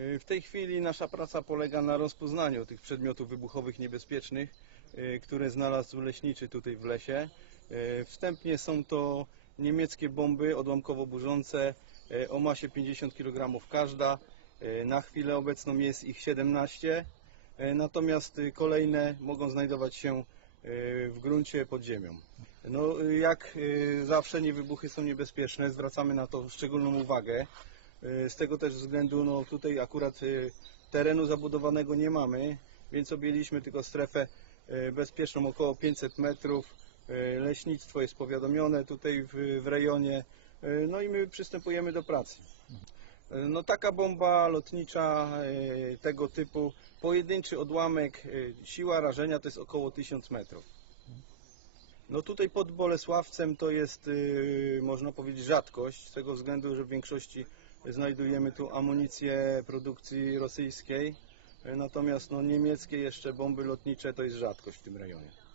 Y, W tej chwili nasza praca polega na rozpoznaniu tych przedmiotów wybuchowych niebezpiecznych, y, które znalazł leśniczy tutaj w lesie. Y, Wstępnie są to niemieckie bomby odłamkowo-burzące y, o masie 50 kg każda. Na chwilę obecną jest ich 17, y, natomiast kolejne mogą znajdować się w gruncie pod ziemią. No, jak zawsze niewybuchy są niebezpieczne, zwracamy na to szczególną uwagę. Y, Z tego też względu, no tutaj akurat y, terenu zabudowanego nie mamy, więc objęliśmy tylko strefę y, bezpieczną około 500 metrów. Leśnictwo jest powiadomione tutaj w, w rejonie, no i my przystępujemy do pracy. No taka bomba lotnicza tego typu, pojedynczy odłamek, siła rażenia to jest około 1000 metrów. No tutaj pod Bolesławcem to jest, można powiedzieć, rzadkość, z tego względu, że w większości znajdujemy tu amunicję produkcji rosyjskiej, y, natomiast no, niemieckie jeszcze bomby lotnicze to jest rzadkość w tym rejonie.